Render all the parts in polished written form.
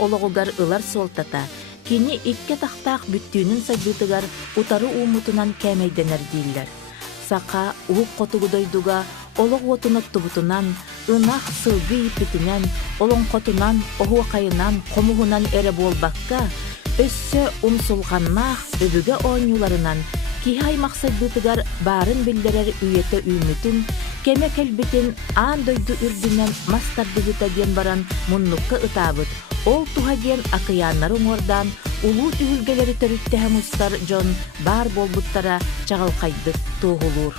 ологугар ылар солтата. Кини икке тахтаах бүттүүнүн сайдытыгар утары уумутунан кәмейденер дейілер. Сақа уық қотугудойдуга олог отуноттубутунан, ынах сылгы ипитинен, олон қотунан, оғуақайынан, қомуғунан әрі болбаққа, өссө умсулғаннақ өбіге оңюларынан, кихай мақсайдытыгар барын білдерер үйеті үймітін, кеме кәлбітін аан дойду үрдінен мастардығыта ден баран мұнныққа ытабыт. Ол туға ден ақыяннары оңордан, улуу түгілгелері төріттеһі мұстар жон бар болбуттара чағалқайды туғылур.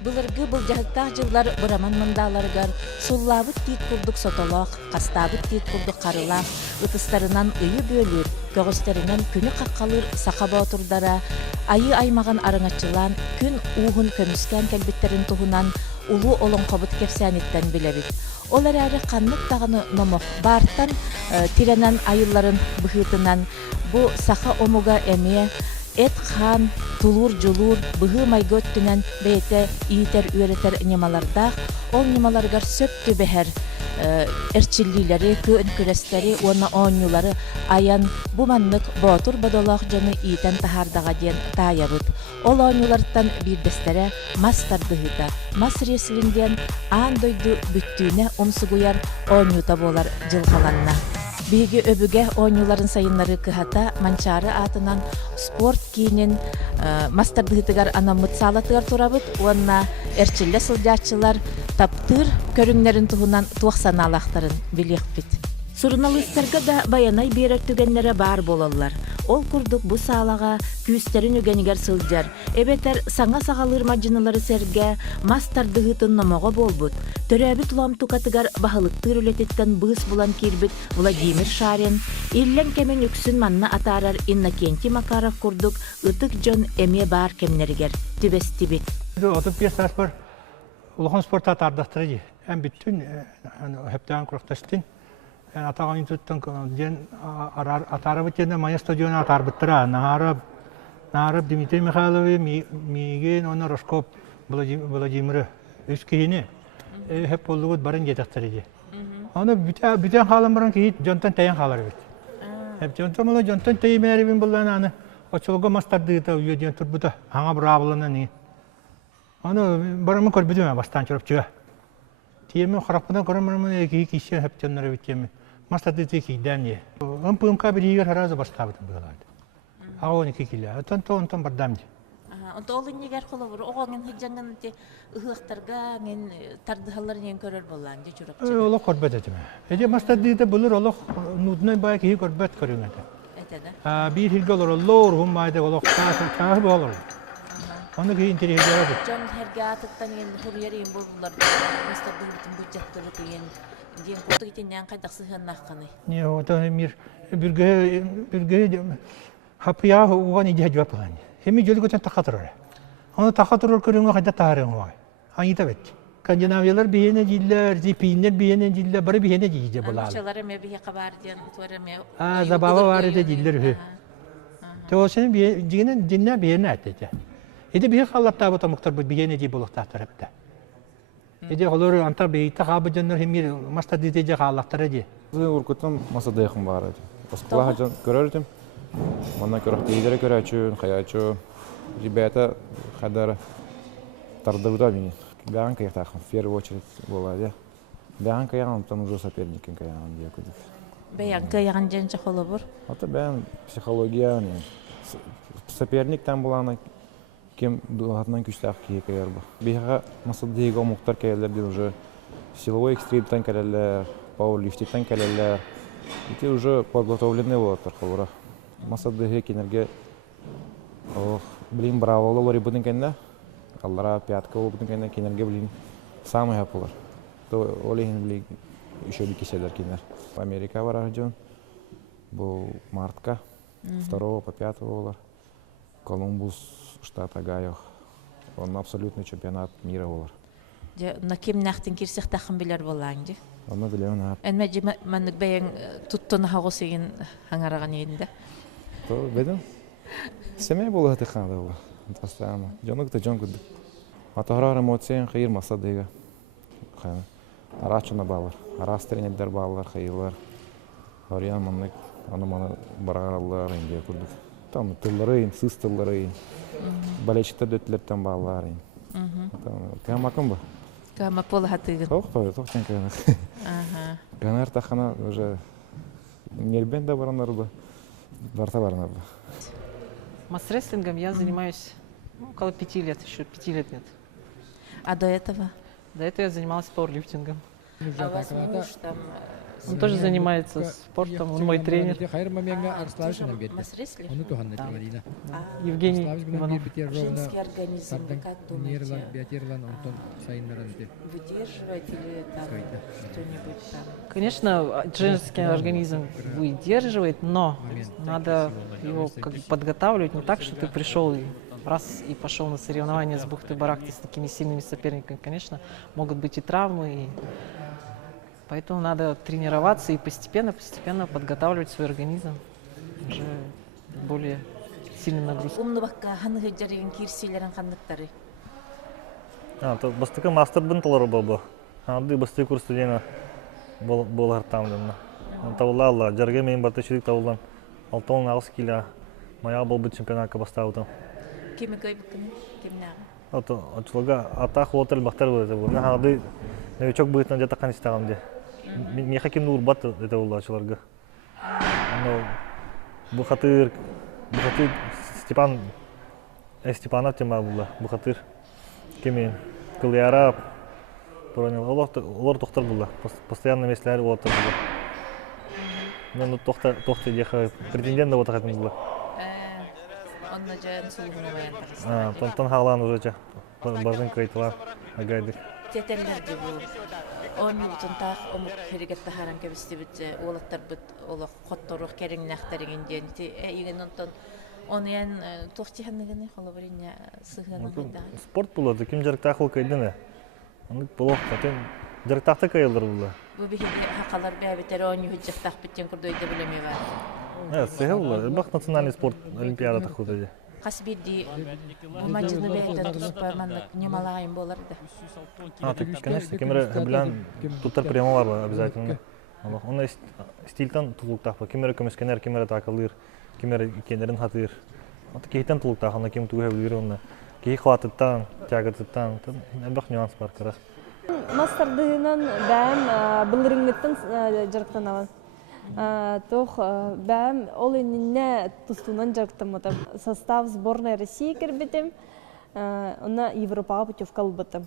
Былыргы былжахыттақ жылар бұраман мындаларғар, суллабыт дейт күрдік сотолақ, қастабыт дейт күрдік қарылақ, ұтыстарынан үйі бөлір, көгістерінен күні қаққалыр сақаба отырдара, айы аймаған арыңатчылан, күн уғын көміскен кәлбеттерін тұғынан, улу олон қобыт кепсәнеттен білебіт. Олар әрі қаннық тағыны номық бартан, тиренен айыларын бұхытынан, бұ сақа омуға әме, эт хан, тулур жулур, бұғы майгөт түнен бейті иетер үйретер немалардақ, ол немаларғар сөпті бәхер әрчіллилері, көн күрестері, оны оңюлары аян бұманнық ботур бадолақ жаны иетен тахардаға ден таябыт. Ол оңюлардан бірдестері мастар бұғыда, мас реслінден аан дойду бүттүүне умсугуяр оңюта болар жылғаланна. Биги өбүге оңюларын сайынлары кыхата манчары атынан спорт кийинин мастардыгытыгар анамыт салатыгар турабыт, онна эрчилле сылжачылар таптыр көрүңнерин туһунан туаксаналактарын билекпит. Сурналыстарга да баянай берер түгеннере бар болалар. Ол курдук бу салага күүстерин үгенигер сылжар. Эбетер саңа сагалыр мажынылары серге мастардыгытын номого болбут. Төрөбүт ламтукатыгар бахылыктыр үлететтен быыс булан кирбит Владимир Шарин, иллен кемен үксүн манна атарар Иннокентий Макаров курдук ытык жон эме бар кемнеригер түбестибит. Отуп пьесас бар, улахан спорта тардақтыры, әм бүттін, әптән құрықтастын. Атаған институттан атары бітені мая стадионы атар біттіра. Нағарып Дмитрий Михайловы, Миген, оны Рожков Владимирі өз кейіне әп болды бұд барын жетіқтірі. Оны бүтен қалым бұрын кейт, жонтан тәйін қалар бет. Жонтан мұла жонтан тәйін әрібін болдан аны очылғы мастардығыта үйеден тұр бұда, аңа бұра бұлынан не. Оны барымын көрбідім бастан чұрып чуа. Тиеме қарақпыдан көрімірімін әкейі кейсен әптенлері біттемі. Мастардыты кейден не. Ұмпы-ұмқа бір егер аразы бастабыдым бұғалады. Ағуыны кейкелі. Онтан бардамды. Онта олын негер қолы бұр. Оғаңын хыджаңын ұғықтарға тардығаларын ең көрер болан де жүріп чыға. Олық көрбет әтіме. Әде мастардыты бұлыр олық нудной бай кейі көрбет көрің әті. Әтеді? Bir hilgi olur, olur, hun mayda olaq, çağı bu olur. Onu ki interihiyya olur. Can herge atıktan yen huriyar yen boldular. Mastardığın bütün budjetleri diyen. Diyen kutu gittiğinden kaydaqsı hınnaqını. Ne o da bir hapıya uğan iyce cevap var. Hemi jölü götün takatırır. Onu takatırır körüngü kayda tarihın var. Hangi tabi? Skandinavyalar biyene diller, Zipinler biyene diller, bari biyene diyece bular. Anlaşaları me biye kabar diyen tuvarame. Zabava var ede diller. Teosinin dinler biyene etti. Ede biye kalapta bu tamuktar bu biyene diye buluk tahtarıpta. Ede olur antar beyte kabı canlar hemir masta diyece kalaktar ede. Urkut'un masada yakın var ede. Oskula hacan görürdüm. Bana göre deyilere göre açıyor, kayaçıyor. Ribete kadar tardırda beni. Бианка я так в первую очередь была, да. Бианка я там уже соперником я кудик. Бианка яган женче холы бур. Это бен психология не. Соперник там была на кем дуатнан күчләп киекәр бу. Бига масадыга муктар кәйләрдә уже силовой экстримтан кәләләр, пауэрлифтингтан кәләләр. Эти уже подготовлены булалар хавыра. Масадыга кинергә ох, блин, браво лори будын кәннә. Аллара пятка олбутун кайна кинерге блин самый хапулар. То олеген блин еще bir киселер кинер. Америка барар жон. Бу мартка 2 по 5 олар. Колумбус, штат Огайо. Он абсолютный чемпионат мира олар. На ким нахтын кирсек тахын билер болаңды. Оны билем ап. Энмеҗи мәнник бәян туттын хагысыгын хаңараган инде. То бедем. Семей булат ханда була. Постоянно. Жонук-то жон күддік. Атағырар эмоциян қайыр масадыға. Арачына балар. Арас тренердер балар, қайылар. Ариян маннык, аны-маны барағаралар инде күрдік. Там тыллары, сыз тыллары, балечіктер дөттілерден балар. Кәмакын ба? Кама пола хатыгын. Тоқтен кәмак. Ганар тахана уже нербен да баранар ба. Барта баранар ба. Масс-рестлингом я занимаюсь около 5 лет, еще 5 лет нет. А до этого? До этого я занималась пауэрлифтингом. А у вас муж там... Он тоже занимается спортом, он мой тренер. Масс-рестлер? Евгений Иванов. Женский организм, вы как думаете, выдерживает или там что-нибудь там? Конечно, женский организм выдерживает, но надо его как бы подготавливать не так, что ты пришел и раз и пошел на соревнования с бухты-барахты с такими сильными соперниками. Конечно, могут быть и травмы, и поэтому надо тренироваться и постепенно подготавливать свой организм уже более сильным нагрузкам. Умнубакка ханы хыджарыгын кирсилерин ханныктары? Бастыкы мастер бынтылары болбу. Ады басты курсы дена болар тамдымна. Тавулла жарга мен баты чирик тавулдан. Алтон агыс киле мая болбу чемпионатка бастаудым. Кими көйбүккүн? Кимнагы? Ото очулга атах отел бактар болот. На ады новичок будет на где-то канистагам де. Меха ким нурбат это улачыларга. Ну бухатыр Степанов тема була. Бухатыр кемен кылыяра понял. Олар тоқтар була. Постоянно месләр отыр була. Ну тохта деха претендент да отыр була. Онна жан сулугуна баян тагыс. Тон халан уже бардын кайтылар агайды. Тетеллерди бул. Он утун так омук херегетте харам кебистибит олаттар бит олох хотторук кереңнахтарыгын денти иген онтон онуян тохтиханныгыны холобриня сыгынын кайда. Спорт булады, ким жарыктахыл кайдыны. Аны болок тен жарыктахты кайылыр була. Бу бихи хакалар бәбитер он юҗактах биттен курдойда белеме бар. Сehel, бак национальный спорт олимпиада тахуды. Касбидди мажыны бәйтен туспарманлык немалайым боларды. Конечно, кемере билан туттар приема бар обязательно. Он стильтан тулуктах, кемере көмескенер, кемере такылыр, кемере икенерин хатыр. Аты кейтен тулуктах, аны кем тугы билер онна. Кей хватыттан, тягыттан, бак нюанс бар кара. Мастардыгынан бәм былырыңгыттан жарыктан алан. Тох бәм ол инне тустунан жарыктаматам. Состав сборной России кирбитим, она Европа путевка албатым.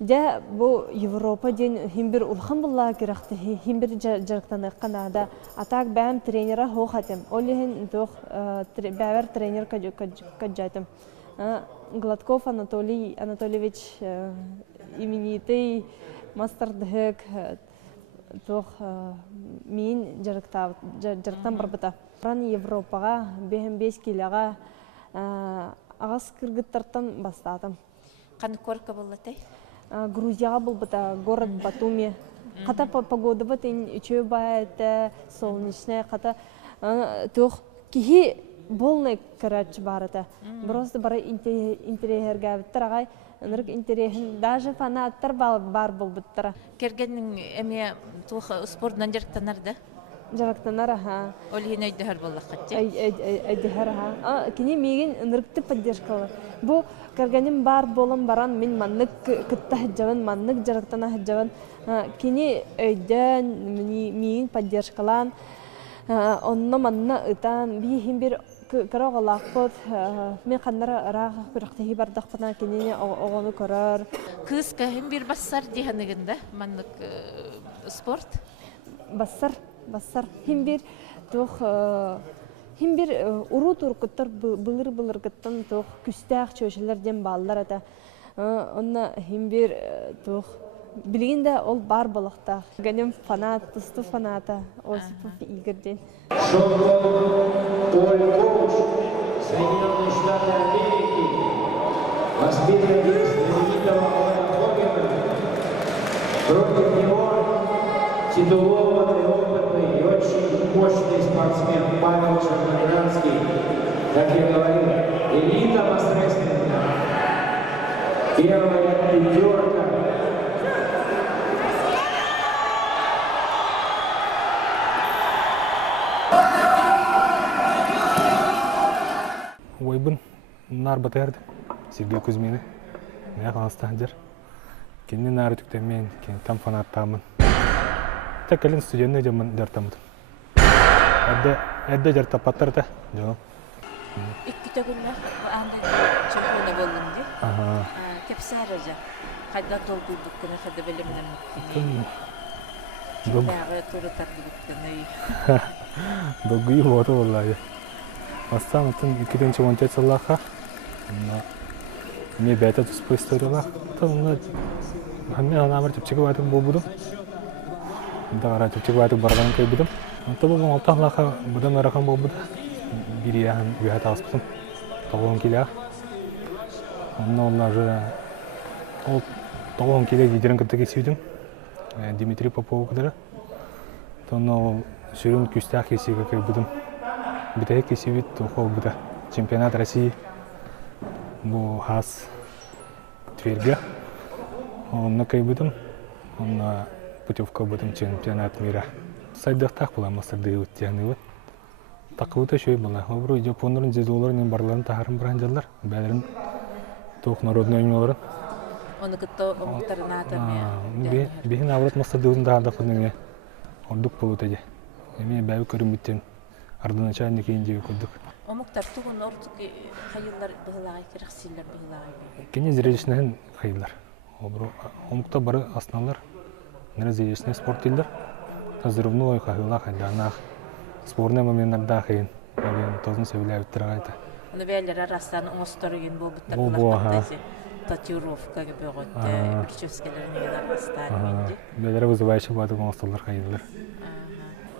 Де бу Европа ден химбир улхан булла кирахты, химбир жарыктан ыкканада. Атак бәм тренера хохатым. Олихин тох бәвер тренер каджатым. Гладков Анатолий Анатольевич именитый мастардык тох мин жарыктан барбыта. Ран Европага 5 килага агас кыргыттартан бастадым. Каны корка боллатай? Грузияга болбыта, город Батуми. Ката погода бат чөй баэт солнечная, ката тох кихи полный карач барата. Просто бара интерьерга биттарагай, нырык интерьерин даже фанаттар бар болбыттара. Кергеннин эме тух спортдан жарыктанар да? Жарыктанар, ха. Олихин өйдөһөр боллаккатчы. Өйдөһөр, ха. Кини мигин нырыкты поддержкалы. Бу кергеним бар болом баран мен маннык кытта хаджаван, маннык жарыктана хаджаван. Кини өйдөн мигин поддержкалан. Онно манна ытан бихим бир карагалакпот мен каннара рах бирактыхи бардакпана кинене огону көрөр. Кыз кахим бир бассар диханыгында маннык спорт. Бассар химбир тох химбир уру туркуттар былыр гыттан тох күстәк чөшелерден баллар ата. Онна химбир тох билгенде ол бар балыкта. Генем фанат, тусту фаната Осипов Игорьден. Соединенные Штаты Америки, воспитанник знаменитого Хогена. Против него титулованный, опытный и очень мощный спортсмен Павел Черноградский. Как я говорил, элита посредственная. Первая пятерка. Ойбын нар батырды. Сергей Кузьмины. Мен қаластан жер. Кенне нары түктен мен кен там фанаттамын. Тәкелін студентный жамын жартамын. Әдді жарта паттарды. Жоқ. Икки төгүннәр анда чемпионы болдум ди. Кепсарыжа. Кайда толкуйдук кына хәдә белемнән мөмкин. Бәгы туры тардыктыны. Догуй вот валлаhi. Астан тын 2010 жылларга. Мне бәтә туспы историялар. Тыңны мен анамыр типчеге байтып болбудум. Дагара типчеге байтып барган көйбүдүм. Антабы Алтанлаха будан аракан болбуду. Бириян уят аспын. Тогон килә. Оннан же ол тогон килә дидерен кеттеге сөйдүм. Дмитрий Попов кадәр. Тонно сүрүн күстәк есеге көйбүдүм. Битәе кесивит тохол буда. Чемпионат России. Бу хас Тверге. Онна көйбүдүм. Онна путевка будем чемпионат мира. Сайдактак була масырды өттәне. Такыута шөй була. Обру Япондорун $100 барларын тахарын бранжалар. Бәлерин ток народный ойноларын. Оны кытта омуктарына атамия. Бехин аврат масырды үзүндө ардак күнүңө. Ордук болута же. Эми бәбі көрүм биттен. Ардыначальник инде көрдүк. Омуктар тугун ордук хайыллар быгылагай керексиллер быгылагай. Кене зрелищнен хайыллар. Обру омукта бары асналар. Нere зрелищный спорт дилдер. Разрывной хайылла хайданах. Спорный моменттарда хайын. Мен тозун сөйлөп тургайты. Аны бәлер арасынан оңосторыгын болбуттар булактар. Татуировка gibi öğretti, birçöskelerin neler hastaneydi. Belere vızıvayışı vardı konsollar hayırlar.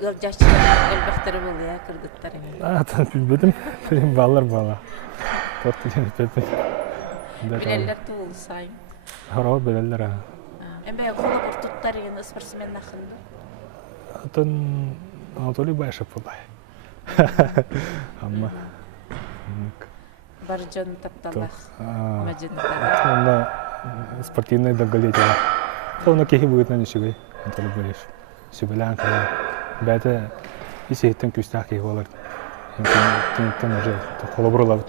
Gölcaççılar elbette buldu ya, kırgıtlar. Tabii bilmedim. Benim bağlar bağlar. Tortu yönetmedim. Bileller tuğulu sayın. Harava bileller ha. Embe kola burtutlar yine sportsmen nakıldı. Atan Anatoly Bayşap olay. Ama Barcan taptalar. Onda спортивная долголетие. Ona kehi будет на ничего. Anatoly Bayşap. Sübülen kaya. Bәті есейттен күстәк кейі олар. Тенеттен уже қолабырылабыд.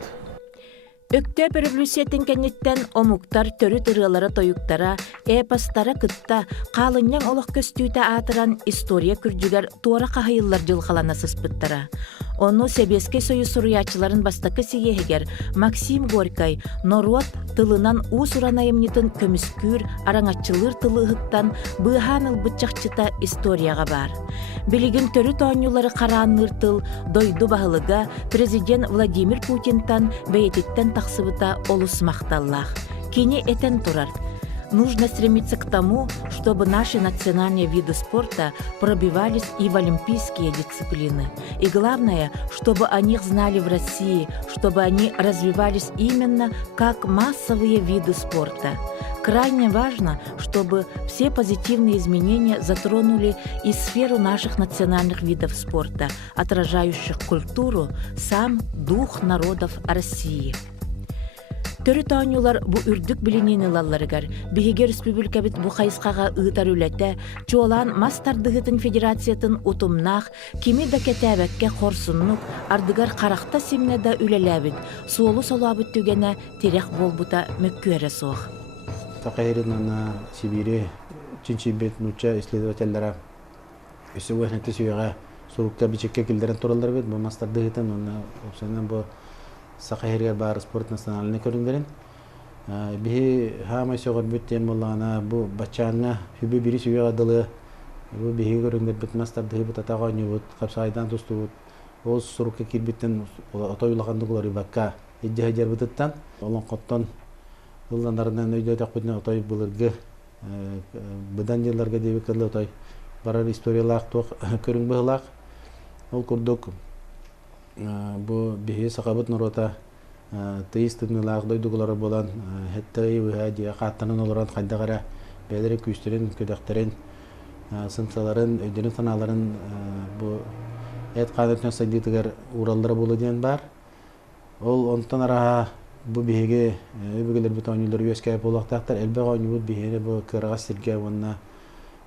Өктөб революциятын кенеттен омуктар төрү тырылары тоюктара, эпостара кытта калынняң олох көстүүтэ атыран история күрдүгер туора кахайыллар жылхалана сыспыттара. Onu Себеске Союз суруячыларын бастакы сиехегер Максим Горькай Норуат тылынан уус уранайымнитын көмүскүр араңатчылыр тылыгыттан быыхан ылбытчакчыта историяга бар. Билигин төрү тоонюлары караанныр тыл дойду баһылыга президент Владимир Путинтан бэйетиттен тахсыбыта олус макталлах. Кини этен турар. Нужно стремиться к тому, чтобы наши национальные виды спорта пробивались и в олимпийские дисциплины. И главное, чтобы о них знали в России, чтобы они развивались именно как массовые виды спорта. Крайне важно, чтобы все позитивные изменения затронули и сферу наших национальных видов спорта, отражающих культуру, сам дух народов России. Төрү таанюлар бу үрдүк билинени лалларыгар, биһиге республикабит бу хайыскага ыытар үлэтэ, чуолаан мастардыгытын федерациятын утумнаах, кими да кетээбекке хорсуннук, ардыгар карахта симнеда үлелээбит, суолу солуабыт түгене тирэх болбута мөккүөрэ суох. Тақайрын Сибири чинчибет нуча исследовательлера өсөгөнөтө сүйөга сурукта бичекке килдерен туралар бит, бу мастардыгытын опсонан бу Сақайрияр бар спорт национальный көрүнгөрүн. Бихи хамай сөгөр бүттен боллана бу бачаңа хүбү бири сүйөга дылы. Бу бихи көрүнгөр бүтмастар дыгы бутатага нюбут, капсайдан тустубут. Ол сурукка кирбиттен отойлаганды бакка эдже хажар бутаттан. Олон коттон ылдандарынан өйдө такпытна отой булыргы. Быдан жылдарга дебек кылы отой барар историялак ток көрүнгбылак. Ол курдук бу бихи сакабыт норота теистыгнылаак дойдугулары болан хеттэй уһади каттанын олорон кайдагара бәлере күстерин көдөктөрүн сымсаларын өйдөнү таналарын бу эт кадетне садитигер уралдары болу ден бар. Ол онтан араha bu bihege öbürgeler bu tanyular üyeskaya bolaqtaqtar elbe oynubut bihege bu kırığa sirge onna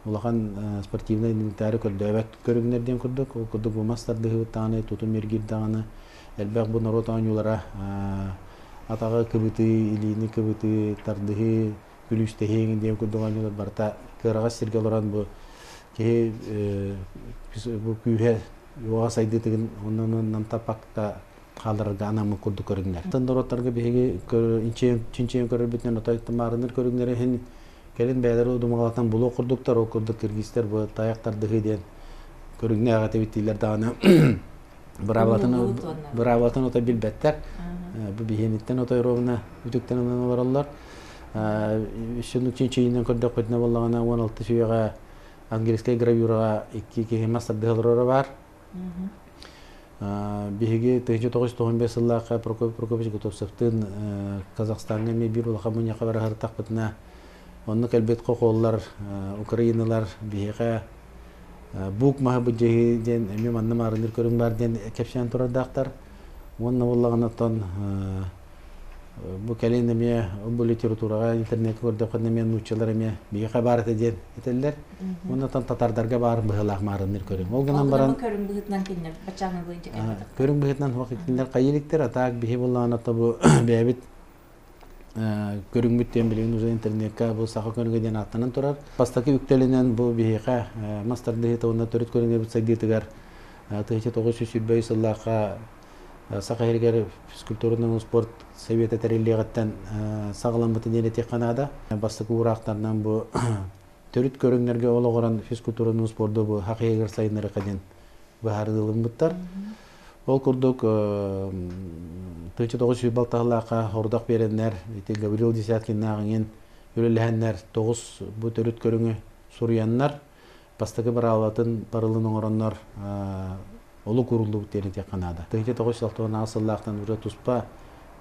улахан спортивный инвентарь көрдөбөт көрүнгнерден курдук ол курдук бу мастарды таны тутум мергир даганы элбек бу народ анюлара атага кыбыты илини кыбыты тардыгы күлүстехеген ден курдук анюлар барта кырыга сирге олоран бу ке бу күйе юга сайды деген оннан тапакта халарга анамы курдук көрүнгнер тандороттарга беге чинчен көрүбүтнен отайтмарыныр көрүнгнер хен келин бәйләр удумалатан булу курдуктар окурдук киргизтер бу таяктарды ден көрүнгне агаты биттилер даны браватын ота билбеттер бу бихениттен ота ровна үтүктен оларлар шуну чинчейинен көрдөк көтне боллагана 16 сүйөгө английский гравюрага 2 мастер дылрары бар биһиги 1995 жылларга Прокофьевич Гутовцевтин Казахстанга мебир улахамуня хабар хартакпытна онны кэлбет коколлар Украиналар биһига бук махабыжы ден эми манна марыныр көрүң бар ден кепшен турардактар онны боллаганатан бу келин эми бу литературага интернет көрдөп кана мен учалар эми биһига бар ден этеллер оннан татардарга бар быһылак марыныр көрүң ол гынан баран көрүң быһытнан кинер бачаңы боюнча көрүң быһытнан вакыттар кайылыктар атак биһи боллаганатта бу бебит көрүнгүттен билген уже интернетке бу саха көрүнгөдөн аттанан турар. Бастакы үктелинен бу бихига мастарды тауна төрөт көрүнгө бутсагдытыгар. 1905 жылларга саха хергер физкультурный спорт советы терилегеттен сагаламбыты денете канада. Бастакы урактардан бу төрөт көрүнгөргө ологорон физкультурный спорту бу хакыйгер сайынары каден баардылымбыттар. Ол курдук 1900 балталака хордак береннер, Гаврил Десяткин нагын өлеләһәннәр 9 бу төрөт көрүңү суряннар, бастакы бар алатын парылын оңороннор олу курулду терите Канада. 1960 асыллактан уже туспа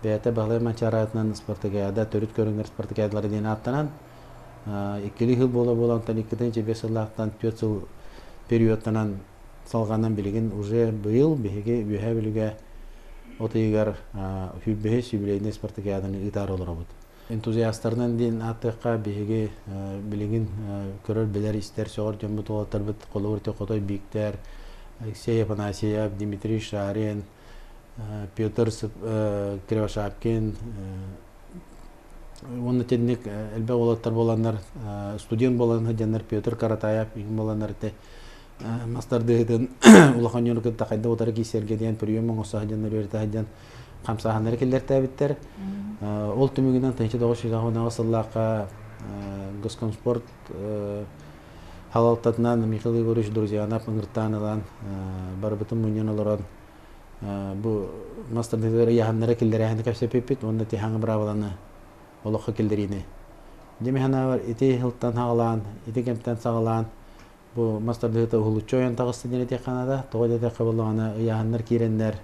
бәйәтә баглай манчаратынан спартакиада төрөт көрүңнөр спартакиадалары ден аттанан 2 жыл болан 2-5 жыллактан 4 жыл периодтан салгандан билген уже быйыл беге үһә билге отыйгар хүббеһе юбилейный спартакиаданы итар олорабыт. Энтузиасттардан ден атыкка беге билген көрөр белер истер согор жомбу толоттар бит колорте котой биктер Алексей Панасьев, Дмитрий Шарин, Петр Кривошапкин онны тенник элбе олоттар боландар студент болан жандар Петр Каратаев боландар те мастардыгын улахан юнукы такайда отары кисерге ден прием оңоса жандар берте хаҗан камсахандар келдер табиттер ол түмүгүнөн 1990 жылларга Госкомспорт халалтатынан Михаил Егорович Друзьянов ыңыртаанылан барбытын муньяналаран бу мастардыгы яханнара келдер яханы капсепепит онда те хаңы браваланы олоққа келдерини демехана бар ити хылттан хагалан ити кемптен сагалан бу мастардыгы улуччоян тагысты денете Канада тогойда кабылганы яханнар киреннер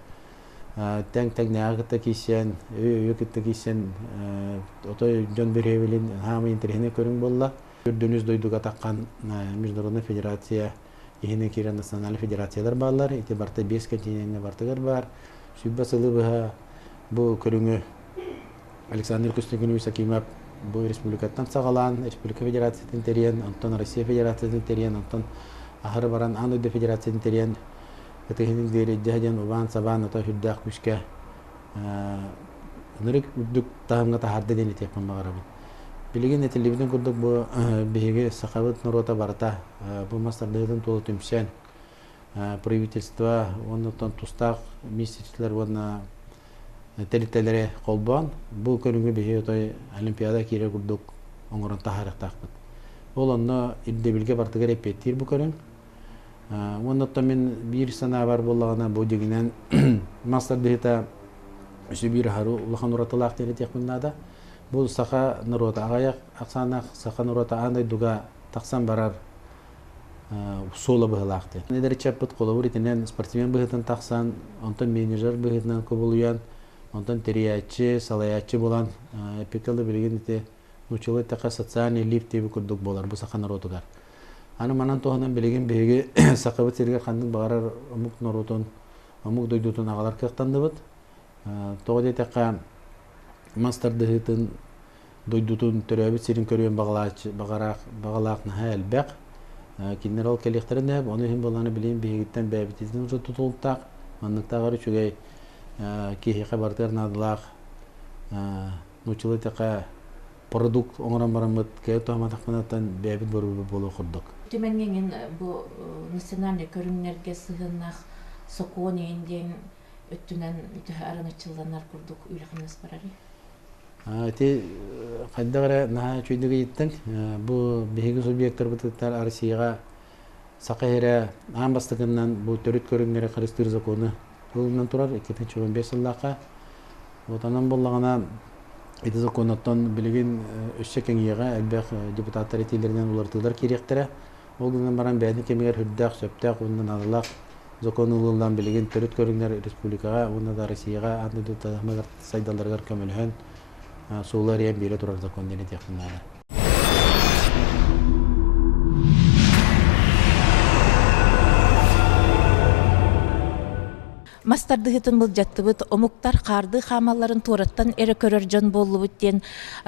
тең нягыта кисен өкүттө кисен отой жон беребелин хамы интерне көрүң болла көрдүнүз дойдуга таккан международный федерация ихине кирен националь федерациялар барлар ити барта 5 континентне бартыгар бар сүббө сылыбы бу көрүңү Александр Кустюгинович Акимов бу республикаттан сагалан республика федерациясынан терен антон Россия федерациясынан терен антон ахыры баран ануде федерациясынан терен этехин дери жаһан убан сабан ата хүддак күшкә нырык үдүк тагымга тахарды дени текман багарабы билеген телевизион курдук бу беге сахабыт норота барта бу мастардыгын толу төмсен правительство оннан тустак месячтер вона терителере колбан бу көрүнгө беге той олимпиада кире курдук оңорон тахарыктакпыт ол онно иддебилге бартыгар эпеттир бу көрүң оннотто мен бир сана бар боллагана бу дегенен мастардыгыта бир хару улахан ураталак тере текминада бу саха народа агаяк аксана саха народа андай дуга таксан барар сола быгылакты недер чаппыт колобур итинен спортсмен быгытын таксан онтон менеджер быгытынан кобулуян онтон териячи салаячи болан эпикалы билген ите учулы така социальный лифт деп курдук болар бу саха народугар аны манан тоһунан билген беге сакабыт сергер хандын багарар омук народун омук дойдутун агалар кыктандыбыт Тоғы детеқа мастардығытын дойдутун төрөбіт сирин көрген бағалақ наға әлбәқ. Кинер ол кәлектірін дәп, оны хин боланы білейін бейгіттен бәбітіздің ұзы тұтылықтақ. Маннықтағары чүгей кейхи қабартығар надылақ, нұчылы теқа продукт оңыран барамыд кәй тұхаматақпанаттан бәбіт бұрылы болу құрдық. Түменген бұл национальный көріңнерге сығынақ соқуын еңден өттінен арынычылданар құрдық үйліқінес барары? Әте қайдағыра наға чөйдігі еттің, бұл бейгі субъекттар бұтықтар Арсияға сақайыра аң бастығынан бұл төрет көріңнері қарыстыр законы ұлынан тұрар 2015 жылдаққа. Отанан болағына еті законаттан білген үшсе кәңеға әлбәқ депутаттар етелерінен олартығдар керектірі. Ол күннен баран бәдін кемегер хүрдәқ, сөптәқ, ондан адылақ законы ұлылдан білген төрет көріңнер республикаға, ондан да Арсияға аңды тұтағымығыр сайдаларғар көмілген Соулар ем бері тұрар закон дене текінлады. Мастардығытын бұл жаттыбыт, омуктар қарды қамаларын тораттан әрі көрір жон болу бүттен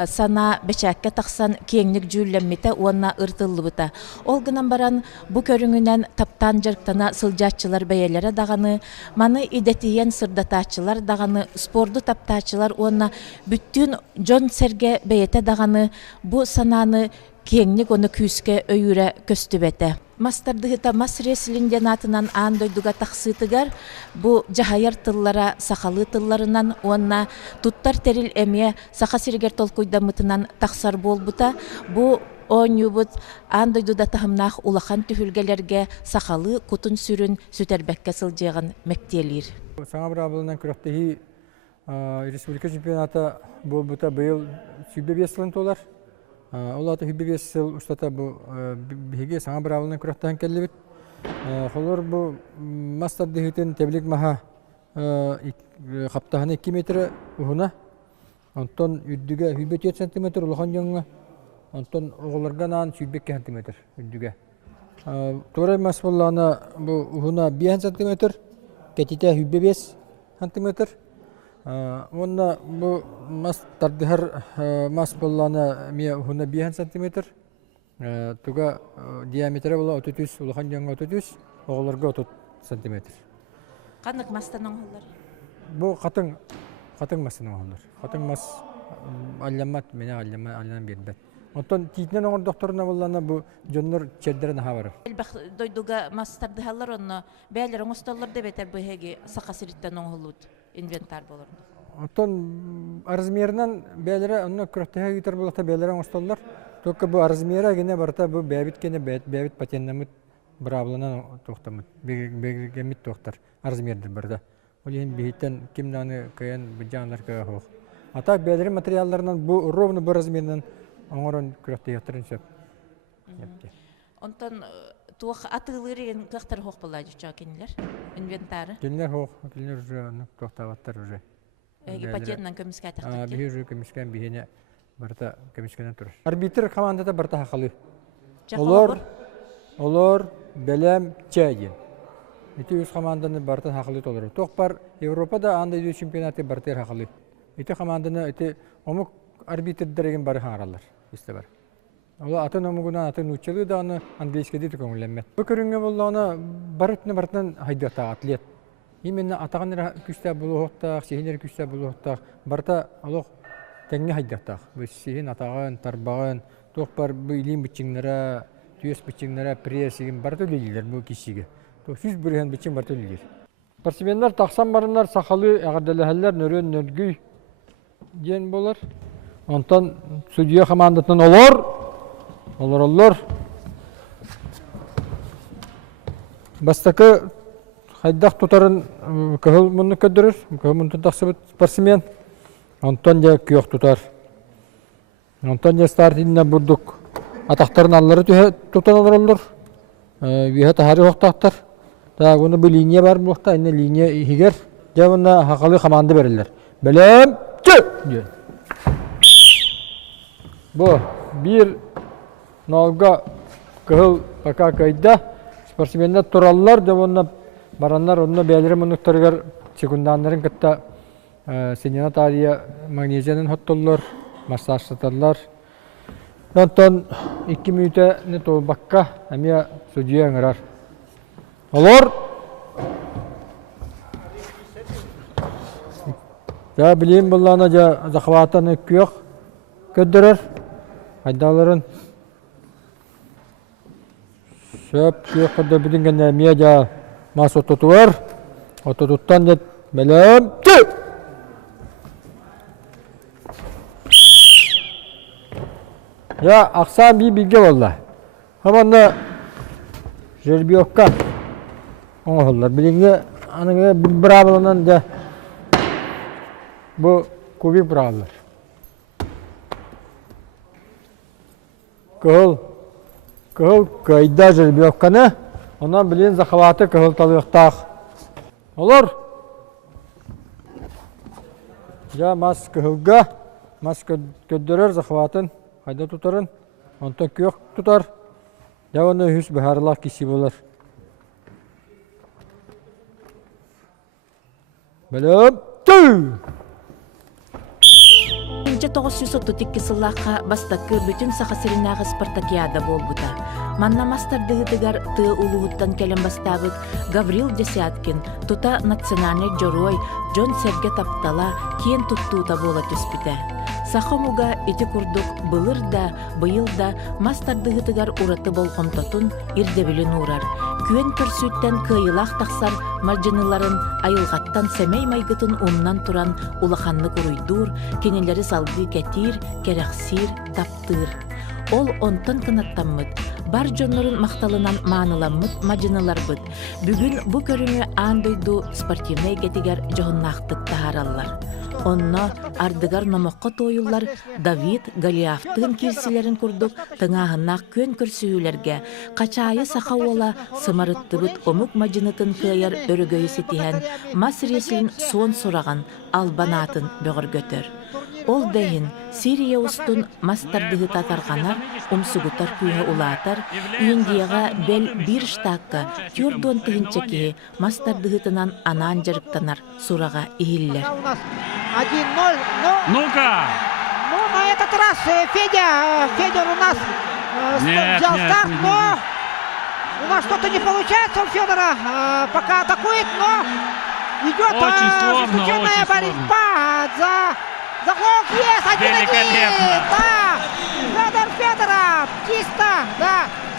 сана бәчәкке тақсан кеңнік жүйләмметі онына ұртылы бұта. Ол гынан баран бұ көріңінен таптан жарқтана сылжатчылар бәйелері дағаны, маны идетиен сырдатачылар дағаны, спорды таптачылар онына бүттін жон сәрге бәйеті дағаны, бұ сананы кеңнік оны күйіске өйірі көстібеті. Мастардығыта мас реслинден атынан андойдуға тақсытыгар, бұ жағайар тыллара сақалы тылларынан, онына туттар терил әме сақа сиргер толкуйдамытынан тақсар бол бұта, бұ оңю бұт андойдуда тахымнақ улахан түхілгелерге сақалы құтын сүрін сүтербәкке сылжығын мәктелер. Саңа бір абылынан күрақтығы республика чемпионаты бол бұта бұйыл сүйбе бесілін толар. Ол аты хүбі бес сыл ұстата бұл бігі саңа бір авылынан күрақтағын кәлі біт. Қолыр бұл мастарды хүтін тәбілік маға қаптағаны 2 метрі ұғына. Онтон үддіге хүбі 4 сантиметр ұлған жоңға. Онтон оғылырған ағын сүйбек сантиметр үддіге. Торай мас болағына бұл ұғына 5 сантиметр, кәтеті хүбі 5 сантиметр. Онна бұл мастардығар мас болағына мия ұғына 5 сантиметр. Туға диаметрі бола 33, ұлған жоңға 33, оғылырға 30 сантиметр. Қанық мастан оңғылар? Бұл қатың мастан оңғылар. Қатың мас алямат, мене алянан берді. Онтан тийтінен оңыр докторына болағына бұл жонлар чердерін аға барыр. Әлбәқ дойдуға мастардығалар оны бәлер оңысталар деп әтер бұйхеге сақа сиріттен оңғылуд инвентар болыр. Онтан размерінен бәлері онына күріқтіға кетер болақта бәлері оңысталар. Только бұл размері әгене барта бұл бәбіт кені бәбіт патеннамыд бір абылынан тоқтамыд. Бәгемет тоқтар размерді бірді. Ол ең бейттен кемнаны көйен бұджанлар көйі хоқ. Ата бәлері материалларынан бұл ровны бұл размерінен оңырын күріқтіға тұрын сөп. Онтан туақ атылыр ең қақтар хоқ болады жүча кенілер, инвентары? Кенілер хоқ, кенілер уже тоқтаваттар уже. Патентнан көміске атақтар кен? Бейі уже көміскен бейіне барта көміскенен тұрыр. Арбитр командада барта хақалы. Олар бәлем чәйген. Эти үз команданы барта хақалы толыры. Тоқ бар Европада андай үз чемпионаты бартер хақалы. Эти команданы омық арбитрдереген бары хаңаралар. Бар. Ола атын омығынан атын учылы да аны английскеді көңіленмет. Бұл көрінге болуына бартынан хайдата атлет. Именно атағаныр күсті бұлы оқтақ, сехінер күсті бұлы оқтақ. Барта олық тәңге хайдаттақ. Бұл сехін атағын, тарбағын, тоқ бар бұл илим бүтчіңлері, түйес бүтчіңлері, пресігін барта өлелер бұл кешіге. Сүз бүрген бүтчің барта өлелер. Спортсменлер тақсан барынлар сақалы ағардалығалар нөрен нөргүй ден болар. Онтан судья командатын олар. Бастакы хайдақ тұтарын көхіл мұнны көдірір. Көхіл мұнны тақсы бұд спортсмен. Онтан жа күйоқ тұтар. Онтан жа стартиніне бұрдық. Атақтарын аллары тұтан олар олар. Виға тахары оқтақтар. Оны бұл линия бар бұлықта. Әне линия егер. Жа бұнна хақалы команды берілер. Бәлем чү! Бұл бір нолға көхіл бақа көйді. Спортсменler тұралылар да онына баранlar, онына бәлері мұнықтарығар секунданларын кітті синенатария магнезиянын хоттоллор, массажтаталлар. Онтон 2 минута не то бакка, амия судья аңырар. Олор! Я билейм боллана жа захватан өккүйөк көддөрөр. Айдаларын сөп күйөк көддөр бүтінген амия жа мас ототуар. Ототуттан дет белем. Ya aksan bir bilgi valla. Hamanla jerbiokka. Oğullar bilinge anıge bravo'dan da bu kubik bravo'lar. Kıl kayda jerbiokkanı ondan bilin zakavatı kıl talıqtaq. Olur. Ya mas kılga mas köddürür zakavatın Hayda tutarın, ondan köyük tutar. Ya onu hüs baharlaq kişi bulur. Belum, tüy! 1932 сыллаққа бастакы бүтін сақасырынағы спартакиада болбута. Манна мастардығытыгар тыы улуғыттан кәлем бастабыт Гаврил Десяткин тута национальный жорой Джон Серге таптала кен туттуута бола түспіті. Сахомуга ити курдук былыр да, быйыл да мастардығытыгар ураты болғымтотун ирдебілін урар. Күен көрсүттен кыйылақ тақсар маржыныларын айылғаттан сәмей майгытын оннан туран улаханны куруйдур, кенелері салғы кәтир, керақсир, таптыр. Ол онтан кынаттаммыт, бар жонлорун мақталынан маныламмыт мажынылар бұд. Бүгін бұ көріңі андойду спортивный кетигер жоғыннақтык тахараллар. Онно ардыгар номоққа тойылар Давид Голиафтын кирсилерин курдук тыңағынақ көн көрсүйілерге, қачайы сақауала сымарыттыбыт омук мажынытын кыяр өрігөйі сетиген мас реслин суон сураған албанатын бөгір götөр. Ол дәйін Сирия устун мастардығы татарғанар, умсугутар күйе улатар, үйіндияға бәл бір штаққа тюрдон тығынчеке мастардығытынан анан жарықтанар сураға ихиллер. 1-0, ну-ка! Ну, на этот раз Федя у нас взял старт, но у нас что-то не получается у Федора, пока атакует, но идет ожесточенная борьба за гол, есть 1-1, да, Федор Федоров,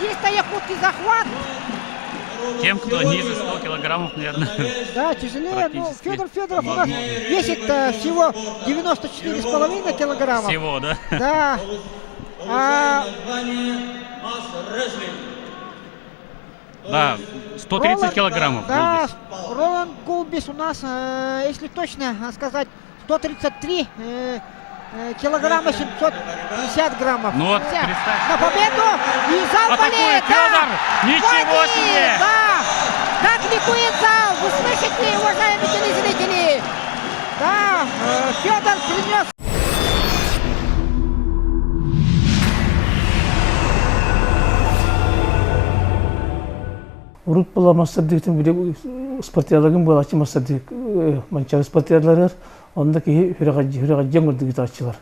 чисто якутский захват. Тем, кто ниже 100 килограммов, наверное. Да, тяжелее, но Федор Федоров у нас весит всего 94,5 килограммов. Всего, да? Да. Да, 130 килограммов. Да, Роланд Гулбис у нас, если точно сказать, 133 килограмма 750 граммов. Ну вот, представь. На победу! И зал болеет! Федор! Ничего Владимир, себе! Да! Как ликует зал! Вы слышите, уважаемые телезрители? Да, Федор принес. Урут була мастардыктын бире спортияларгын булачы мастардык манча спортиялар онда ки хүрөгө жеңүрдүгү тачылар.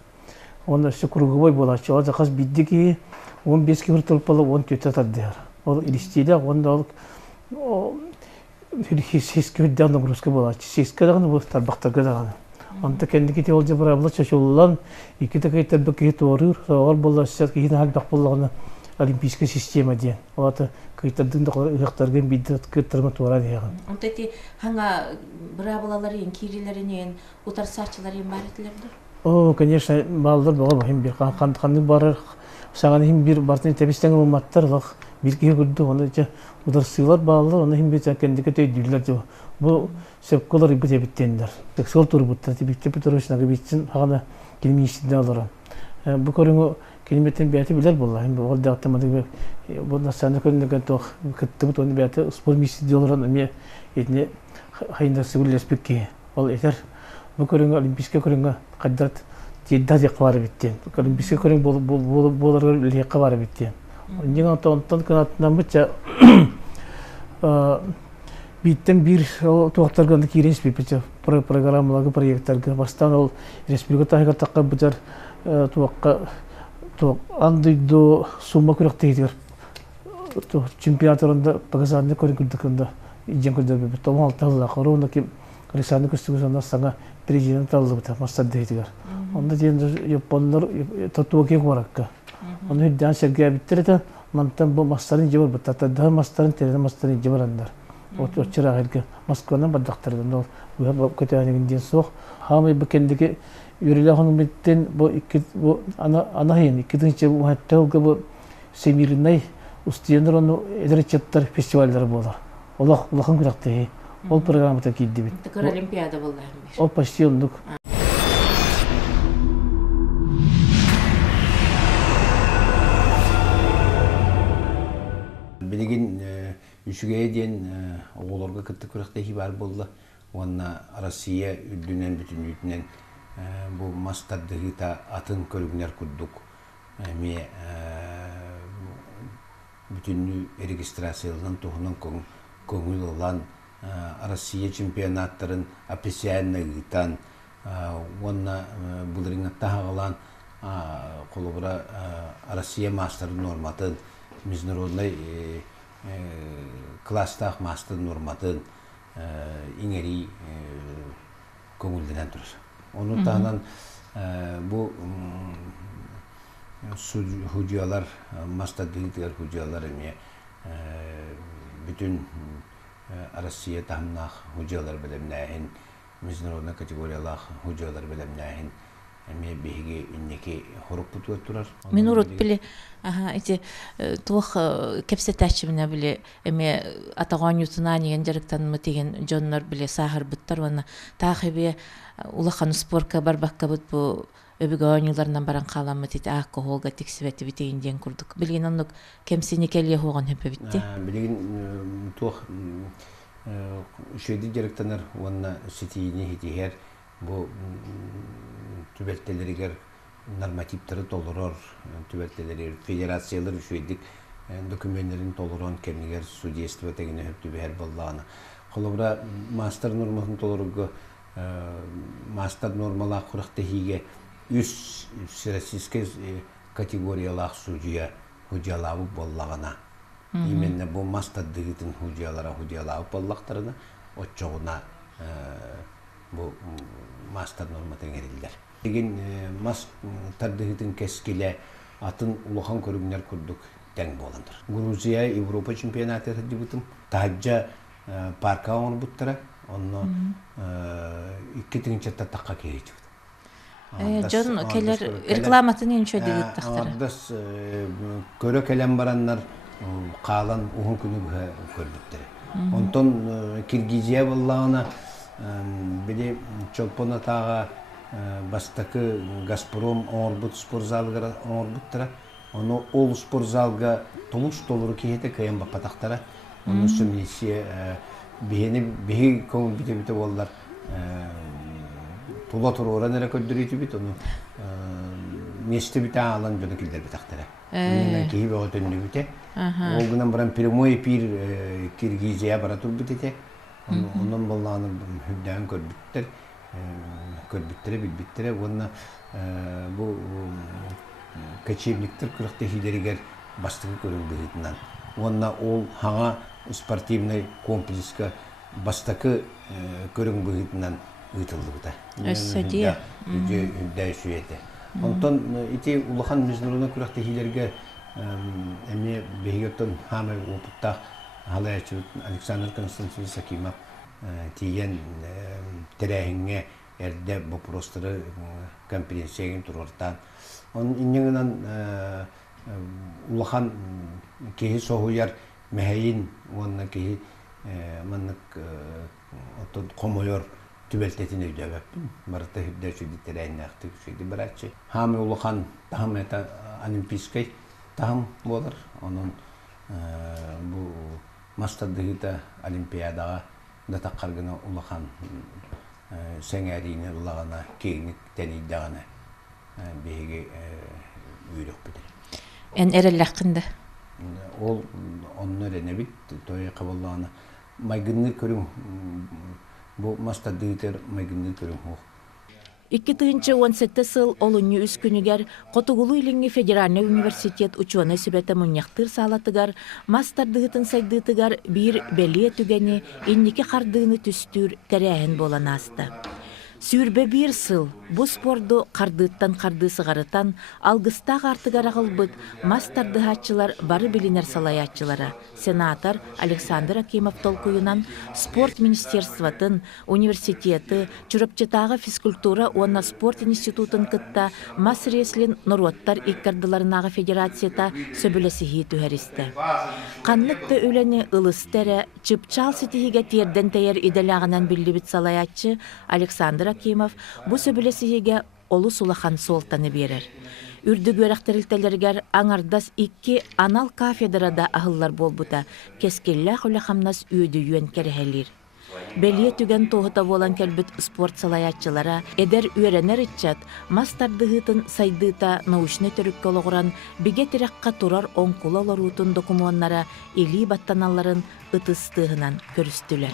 Онда şu круговой булачы о заказ бидди ки 15 кило толуп бала 10 төтө таддыр. Ол илистиде онда ол сескөдөн нагрузка булачы. Сескөдөн бу тарбактарга даган. Онда кенди кете ол жабырабла чачуллан эки текетер беки торур. Ол булачы ки хал бак булганы олимпийская система ден. Вот кыйтардын да ыктарган биддет кыттырма туара деган. Онтети ханга брабалаларын кирилеринен утарсачыларын бар этилердир. О, конечно, балдар бага хим бир кандыканы бар. Саганы хим бир бартын тебистен уматтар лак бир ки көрдү аны же утарсылар балдар аны хим бир кендике төйдүлөр же. Бу сепколор ибите биттендер. Сексуал турбуттар тибитте биторушна гибитсин хагана келмейсиндер алар. Бу көрүнгө Килиметтен бәйті білер болла. Ол да аттамады бұл насаны көрінген тоқ кіттіміт оны бәйті спорт миссии делоран әме етіне хайында сығылеспек ке. Ол етер бұл көрінгі олимпийске көрінгі қаддарт жедда деққа бары біттен. Олимпийске көрінгі боларға леққа бары біттен. Ондан қанаттынан бұтша биттен бір тоқтарғанды керенс бейпетші программаларга проекттарга бастан ол республика тайга такка бутар туакка андыйдо сумма күрәктәйдер чемпионатларында Пакистанны көргөндүкөндө иҗен көрдө бит томал талла корона ки Александр Костюксонда саңа президент алды бит мастер дейдигер онда дегенде японлар татуаке баракка аны дан сергей биттерде мантан бу мастерин жебер бит татада мастерин терде мастерин жеберандар оччара һәргә Москвадан бардактырды ол бу көтәнеген ден сох хамы бекендеге юрилахын биттен бу ана һин икенче бу хатталга бу семирнай устендер оны эдерчеттер фестивальдер булар Улахан күрәкте ол программада кидди бит Такая олимпиада была. ол почти ондук Билигин үчүгө ден оголорго кытты күрәктеги бар булды. Онна Россия үдүнен бүтүнүтүнен бу мастардыгыта атын көрүгнөр курдук. Эми бүтүнү регистрацияланып тухунун көңүл olan Россия чемпионаттарын официальныгытан онна булрыңа тагылан колубура Россия мастер норматын международный класстах мастер норматын иңери көңүлденен тур. Onu тагынан бу судьялар мастер-дилдер судьялар эме bütün Россия тамнах хуҗалар белемнәһин международный категориялах хуҗалар белемнәһин эме беге иннеки хоруп турар. Мен урут биле эти тух кепсетәчи менә биле эме атаган ютына нигән жарыктан мы деген жоннор биле сахар буттар вана тахибе улахан спортка барбакка бут бу өбөгөнүләрнән баран каламы тит алкоголга тексибети битеген ден курдук. Билген аннык кемсини келе хоган хепе битти. Билген тух шеди директорлар ванна сетини хитигер бу түбәттеләргә нормативтары толорор түбәттеләр федерациялар шедик документларын толорон кемнигер судейство тегене хөптү бер булланы. Холобра мастер нормасын толорга мастер нормалар курыктыгыга үс российский категориялах судья хуҗалабы боллагына. Именно бу мастер дигитин хуҗалабы боллактарына оччогуна бу мастер норма теңерилдер. Деген мастер дигитин кескиле атын улахан көрүгнөр курдук тең боландыр. Грузия Европа чемпионаты дибитим таҗа парка он буттара, онно иккетинче такка кейчү. Жон келер рекламатын инчө дигит тактара. Ардас көрө келем бараннар калан угун күнү көрбүттер. Онтон Киргизия боллагына били чемпионатага бастакы Газпром орбут спортзалга орбуттара. Оны ол спортзалга толуш толуру кийете кайын бапатактара. Оны сөмнесе биги көңүл бите болдар. Тула турора нere көддүрүтү бит оны месте бит алан жона килдер битактара. Менен кийи бо өтөнү бите. Ол гынан баран прямой эфир Киргизия бара турбутете. Онун болланы хүддөн көрбүттер билбиттер. Онна бу качевниктер кырыкты хидеригер бастыгы көрүнбөйтүнөн. Онна ол хаңа спортивный комплекска бастакы көрүнбөйтүнөн ыйтылды. Эссадия. Дәшүете. Онтон ити улахан международный кырыкты хидерге эме бегеттен хамы опытта халаячы Александр Константинович Акимов тиген терәһиңе эрде вопростары конференцияга турартан. Он иннегенен улахан кеһи соһуяр мәһәйин онна кеһи маннык отон комойор түбәлтетин өйдөбөп. Барта хиддәчү дитерәйнәхтик шуйды барачы. Хамы улахан тахам это олимпийский тахам болар. Onun bu masterdagıta olimpiyadaga da taqqargına ulahan sengäriine ulagana kegnik tenidagana bege üyrük bide. En erellaqında. Ol onları ne bit toy qaballana maygınны көрүң bu mastadıytır megindi türüm hoq. 2017 сыл олунню үс күнігер Котугулу илинги Федеральный университет учуаны сүбәті мұньяқтыр салатыгар, мастардығытын сайдытыгар бір бәлие түгені инники қардығыны түстүр тәрәхін болан асты. Сүйірбе бір сыл, бұ спорду қардыттан қарды сығарытан, алғыстақ артыгар ағылбыт мастардығатчылар бары білінер салаятчылары. Сенатор Александр Акимов толкуюнан спорт министерстватын, университеті, чүрөпчетағы физкультура онна спорт институтын кытта мас реслин нұруаттар иккардыларынағы федерацията сөбілесігі түхәристі. Қанныкты өлені ылыстәрі, чыпчал сетихиге терден тәйер иделағынан білдібіт салаятчы Александр Акимов бу сөбілесіге олу сулахан солтаны берер. Үрдүг өрәқтірілтелергер аңардас 2 анал кафедрада ахыллар болбута, кескеллә хүләхамнас үйді үйен кәрәхәлер. Бәлие түген тоғыта болан кәлбіт спорт салаятчылара әдер үйренер итчат, мастардығытын сайдыта научны төрікке олығыран биге тираққа турар онкулалар утын документара или баттаналарын ытыстығынан көрістілер.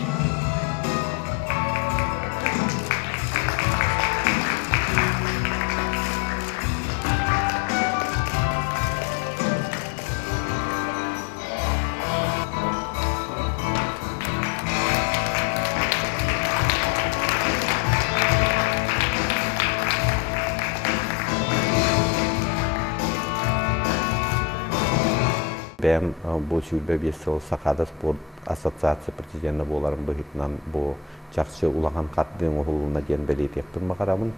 Ben bu sübbe bir sıl Sakada Sport Asosiasiyası prezidenti bolarım бұхитнан bu жақсы улаған қаттың оғылына ден бәлет ектін мақарамын.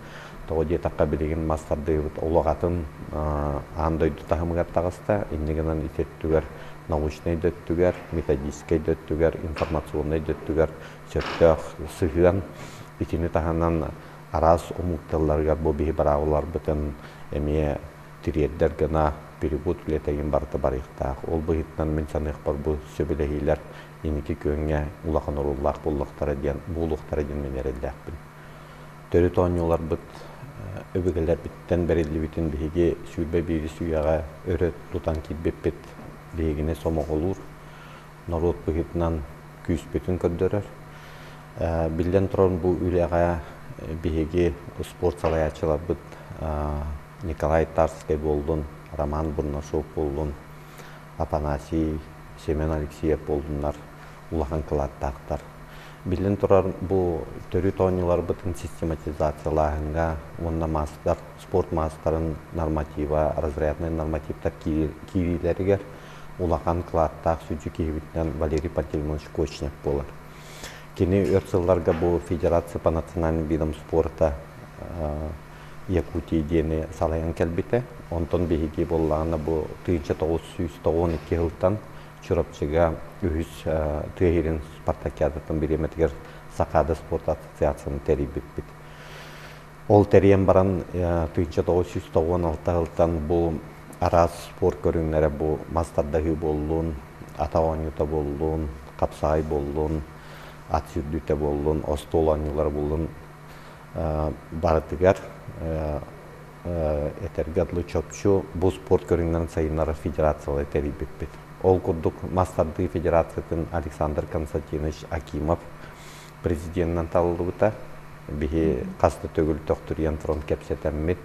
Тоғы таққа білеген мастарды олағатын андойды тағымығат тағыста, иннегінен итеттігер, научный дөттігер, методический дөттігер, информационный дөттігер, сөттіғ сығын, итini тағынан арас омуқтыларғар бұл бейі барағылар бұтын әме тиреддер гына перевод билетеген барты барықтақ. Ол бұхитнан мен санық бар бұл сөбелегейлер енекі көнге улақан оруллақ болуқтары ден мен әрелдәқпін. Төрі тоңылар бұт өбігілер біттен бәрелі бітін бейге сүйбе бейгі сүйяға өрі тұтан кетбеппет бейгіне сомық олур. Народ бұхитнан күйіс бетін көддірір. Білден тұрын бұл үлеға бейге спорт салаятчылар бұт Николай Тарский болдun, Роман Бурнашов болдun, Апанасий, Семен Алексеев болдунар, улахан кылаттақтар. Билен турар бұл төрі тоңылар бұтын систематизациялағынға, онда мастар, спорт мастарын норматива, разрядный нормативтар кирейлерігер, улахан кылаттақ сүджі кейбіттен Валерий Пантелеймович Кочнев болар. Кені өртсылларға бұл Федерация по национальным видам спорта Якутия дені салайын кәлбеті. Онтон бейге болағына бұл 1992 жылдан чүрапчыға үйіз түйерін спартакиадатын береметігер Сақады спорт ассоциацияны тәрі бітпет. Ол тәріен баран 1996 жылдан бұл араз спорт көріңлері бұл мастардағы болуын, атауанюта болуын, қапсай болуын, атсүрдүте болуын, остоланюлар болуын барытыгар этергадлы чопчу бұл спорт көріңнен сайынары федерациялы тәрі бітпет. Ол күрдік мастарды федерациятын Александр Константинович Акимов президенттен талылы бұта. Бейі қасты төгіл тоқтыриян фронт кәпсетәммет.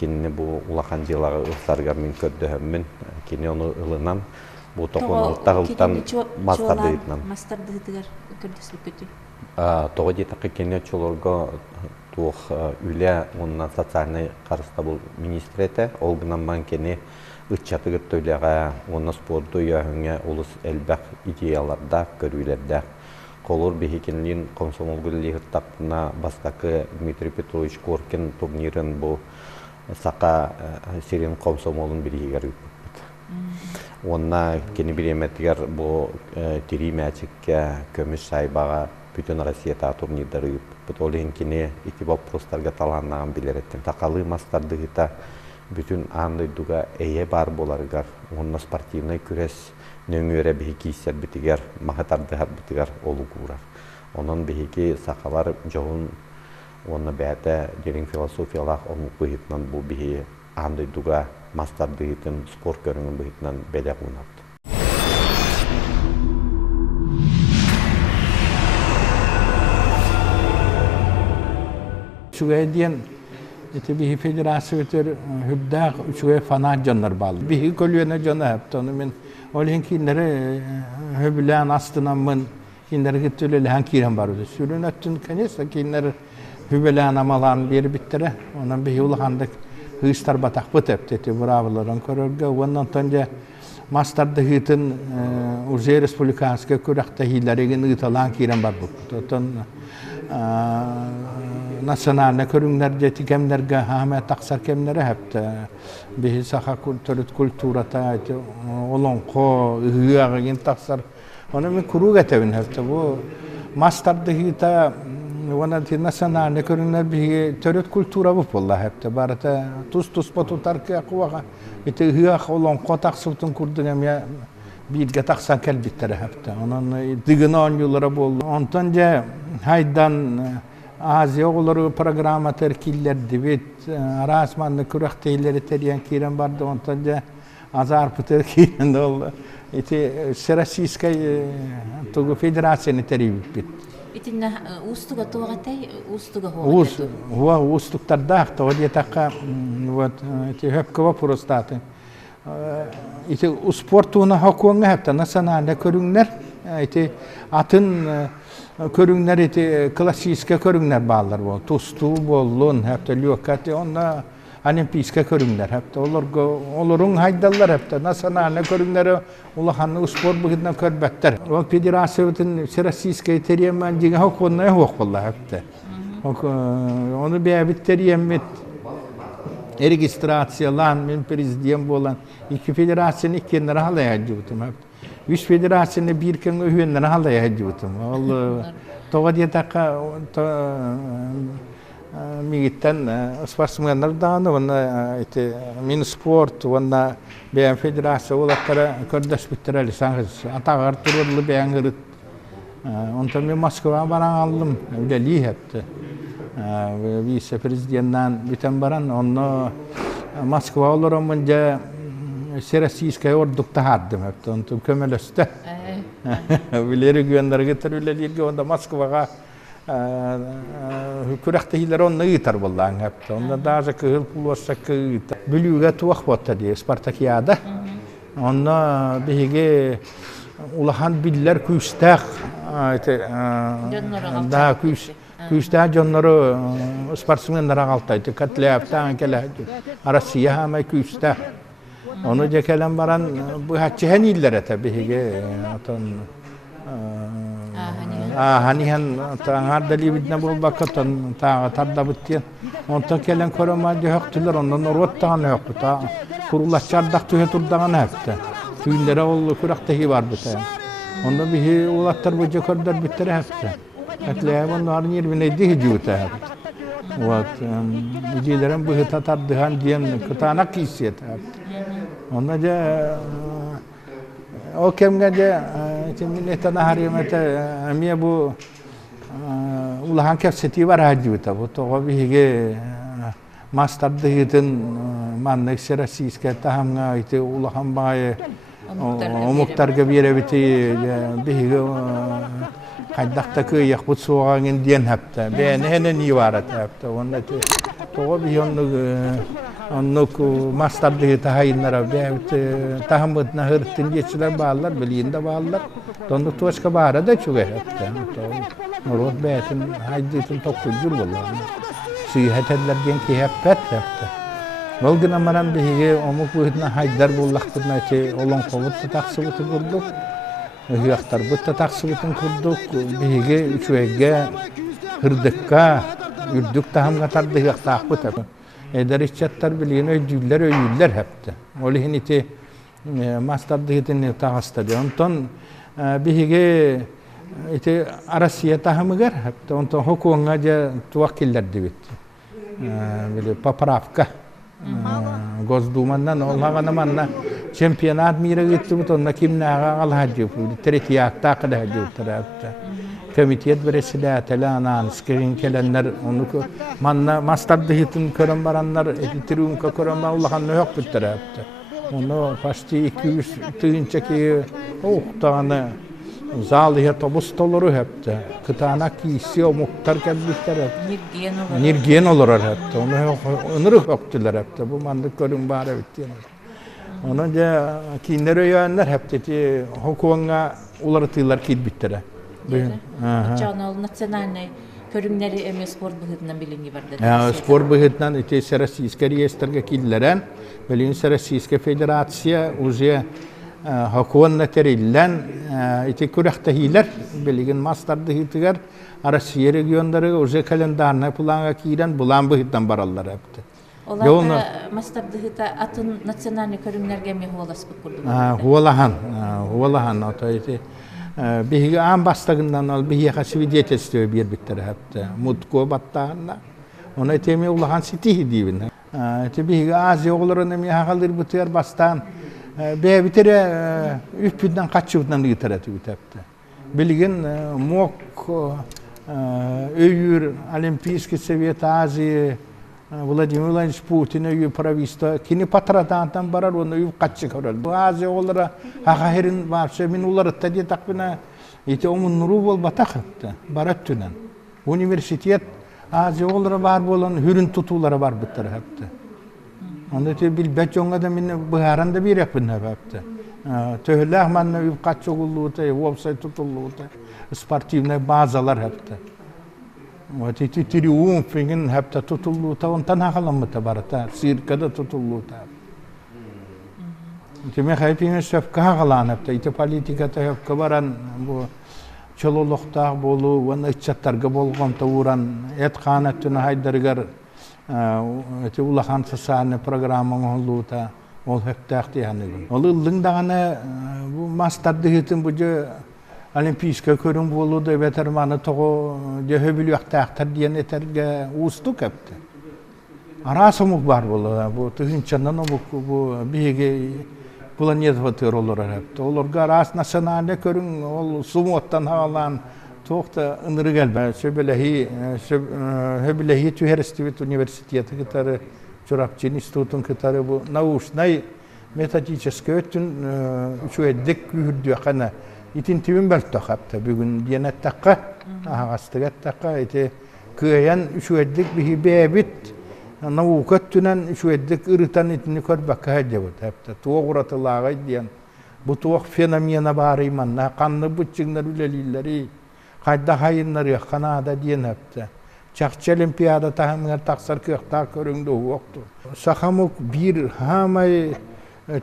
Кеніне бұл улақан жылағы ұқсарғар мен көрдіғіммен. Кене оны ұлынан бұл тоқуын ұлттағылттан мастарды етінен. Мастарды етігер көрдісілік көті? Тоғы детақы кене чолорға туық үлі онынан социальный қарыста бұл министр еті. Ол ғынан ман кене ұтчатығыт төйлеға оны спорты үйәңе олыс әлбәқ идеяларда, көрүйлерді. Қолыр бейкенлин комсомолгүлі ғырттақпына басқақы Дмитрий Петрович Коркин турнирын бұл сақа серин комсомолын бірігер өтпет. Онна кені біреметігер бұл тері мәчікке көміш шайбаға бүтін Россията турнирдары өтпет. Олен кені ити вопростарға таланнаған білер еттім. Тақалы мастардығыта bütün andayduga eye bar bolargar, onna спортивный күрес нөмірі бейкі исер бітігер, мағатардығар бітігер олу күрар. Onun бейкі сақалар жоғын, оны бәті жерін философиялақ оның бұйытынан бұл бейкі andayduga мастардығытын спорт көріңін бұйытынан бәлі қонады. üçüge diyen bir federasyon ötür hübdağ üçüge fana canlar bağlı. Bir kolüyene canı hep onu men olhen kinleri hüblan astından men kinleri gittiler han kiren bardı. Sürün öttün kanesa kinleri hüblan amalan bir bittere. Ondan bir yulahandık hıçtar batak bıtıp dedi bravoların körürge. Ondan tonca Mastarda hitin Urziye Respublikanska kurakta hilaregin ıtalan kiren bar bu. Toton nasyonalne körünler kemlerge hame taksar kemlere hepte bir saha kulturata olonko hıyagin taksar onu min kuru getevin hepte bu mastarda hita ona nasyonalne körünler bir törüt kultura bu vallahi hepte barata tuz potutar ki akwaga ite hıyag olonko taksutun kurdugam ya bir gataksan kelbittere hepte onun digina yıllara bol ontonca haydan Aziya oğulları programa terkiller dibit arasmanlı kurakteyileri teriyen kiren bardı ontonca azar pıtır kiren oldu. İti Serasiskay tuğu federasyonu teribit bit. İtinne ustuga tuğatay ustuga hoğatay. Huwa ustuktar dağıtı o diye takka iti hep kıva prostatı. İti sportuğuna hakuğuna hepte nasyonalde körünler iti atın körünler iti klasiske körünler bağlar bol. Tustu bollun hepte liyokati onna olimpiske körünler hepte olurun haydallar hepte nasyonalne körünleri ulahanlı spor bugünden körbetler. O federasyonun serasiske teriyemen jiga hakuğuna yok vallahi hepte. Onu bir teriyemet registrasyalan men prezident bolan iki federasyonu ikenler halaya jutum hep. Üç federasyonu bir kenge üyenler halaya jutum. Allah toğa diye taka migitten sportsmenler dağını ona ite min sport ona ben federasyon olatlara kördeş bittireli sanız atağır tururlu ben gırıt. Ondan ben Moskova baran aldım. Öyle li hepti. Vice prezidentten biten baran onu Moskova olurum önce Serasiskaya ordukta hardım hepti. Onu kömelöste. Bileri güvenler getirirler ilgi onda Moskova'ya kürektehiler onu yitar vallahi hepti. Onda daha kıhıl pulvasa kıhıta. Bülüge tuğak botta diye Spartakiyada. Onda bihige ulahan biller küstek daha küstek jonları sportsmenlere kaltaydı. Katlayaptan kele Arasiya hama küstek. Onu jekelen baran bu haçhen illere tabi hige atan hanihan tangar dali bitne bul bakatan ta tarda bittiyen. Onta kelen koroma jehoktular ondan orottan yok ta kurulacak tühe turdan hepte. Tüylere ol kuraktehi var bita. Onda bir ulatlar bu jekordar bittere hepte. Atlaya bunlar yerbine dihi juta hepte. Vat idilerin bu tatar dihan diyen kıtanak hissiyet hepte. Onda da o kemgece millete nahariyemete amiye bu ulahan kefseti var hacıta bu to bihige master dehitin mannek serasiske tahamga ite ulahan baye o muhtarga bire biti bihige kaydakta yakbut soğağın diyen hepte ben henen ivaret hepte onda to onu master dehit hayinlara beyt tahammut nahırtin geçiler bağlar biliyinde bağlar dondu toşka bağra da çuge hepte Norot beytin hayditin tokujur vallahi sihat eder genki hepet hepte Bolguna maran bihige omuk buhitna haydar bullaqtına ki olon qovut taqsıbıtı kurduk hıyaqtar bu taqsıbıtın kurduk bihige üçüge hırdıkka ürdük tahamga tardı hıyaqtaq bıtı Ederişçatlar bilin öydüller hepti. Olihin iti master dihitin tağısta diyor. Ondan bihige iti Arasiya tahamıgar hepti. Ondan hukuğunca tuvakkiller divit. Böyle papravka. Gozdumandan olağana manna çempiyonat mire gitti bu tonda kimne al hacı bu teretiyak taqda hacı tarafta. Komitiyet birisi telan skerin kelenler onu manna master dihitin körün baranlar etitirun körün Allah'ın yok bu tarafta. Onu pasti 200 tığınca ki tane Zalihe tobus toluru hepte. Kıtana kiysi o muhtar kelbikler hepte. Nirgen olur hepte. Onu ınırık öktüler hepte. Bu mandık görün bari bitti. Onun da kinleri öğrenler hepte. Hukukuna ularıtıylar kilbittere. Canal nasyonalny körümleri eme spor bıhıtından bilingi vardı. Ya spor bıhıtından ite Российская реестрге киллерен, Белин Российская Федерация уже hukukuna terillen ite kürehtehiller bilgin mastardı hitler Rusya regionları уже kalendarına plana kiren bulan bıhıttan barallar hepti. Onlar mastardı hita atın nasyonalny körümlerge mi holas kurdu. Hualahan ite bihi am bastagından al bihi hasvidiyetesti bir bitter hepti. Mutko battağında ona temi ulahan sitihi divin. Ite bihi azi oğullarına mi hakalır biter bastan be bitere üpünden kaçıvdan gitaratı bitaptı. Bilgin mok öyür Olimpiyski Sovet Aziya Vladimir Vladimirovич Putin öyü pravista kini patratantan barar onu öyü kaçı kavral. Bu Aziya oğullara hakaherin varsa min uları tadi takbina ite omun nuru bol batakıttı barat tünen. Üniversitet Aziya oğullara var bolan hürün tutuları var bitter hepti. Onda te bil beçonga da min buharanda bir yapın hepti. Töhlah manna kaç ogulluğuta, website tutulluğuta, sportivne bazalar hepti. Vati triumfingen hepti tutulluğuta, ondan hakalanmata barata, sirkada tutulluğuta. Teme haypine şefka hakalan hepti, ite politikata hepka baran bu çololukta bolu, wana içattarga bolgonta uğran, etkanetuna haydargar, ete ulahan sasane programın olluğuta, ol hep taqti yani. Ol ıldın dağına bu mastardı hitin bu Olimpiyska körün bolu da vetermanı toğu dehöbülü taqtar diyen eterge ustuk hepti. Arasımuk var bolu. Bu tığınçandan bu bihege bulan yetvatır olur hepti. Olurga aras nasyonalne körün ol sumottan havalan toğda ınırı gelbe. Söbülehi tüherestivit üniversiteti gitarı Çorapçı İnstitutun kıtarı bu nauşnay metodический ötün şu eddik gühürdü kana itin tibin belki hapta bugün diyenet takka ağastıgat takka ite kıyan şu eddik bir bebit navukattünen şu eddik ırıtan itini kör bakka hacıvat hapta tuğratılağa diyen bu tuğ fenomena bari manna kanlı bıçınlar ülelileri kayda hayınları kanada diyen hapta Çakçı olimpiyada tahminler taksar kıyaktar körüngde yoktu. Sahamuk bir hamay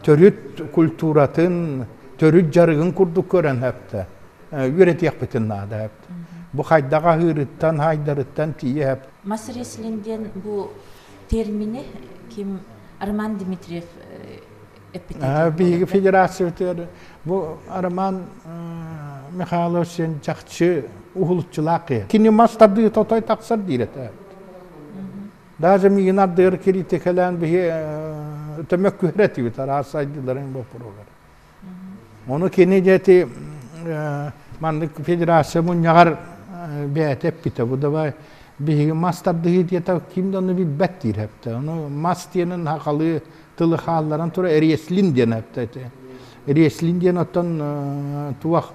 törüt kulturatın, törüt jarıgın kurduk kören hepte. Üret yakbitin nada hepte. Bu haydaga hırıttan, haydarıttan tiye hep. Mas wrestling'den bu termini kim Arman Dimitriyev epiteti. Bir federasyon bu Arman Mikhailov'un çakçı uhulutçulak ya. Kini mastardı totoy taksar diret. Daha zemin ardır kritikalan bir temekküreti bitar asaydıların bu program. Onu kini jeti mandık federasyonun yagar beetep bite bu da var bir mastardı diye ta kimden bir bettir hepte. Onu mastiyenin hakalı tılı halların tura eriyeslin diye hepte. Eriyeslin diye otan tuak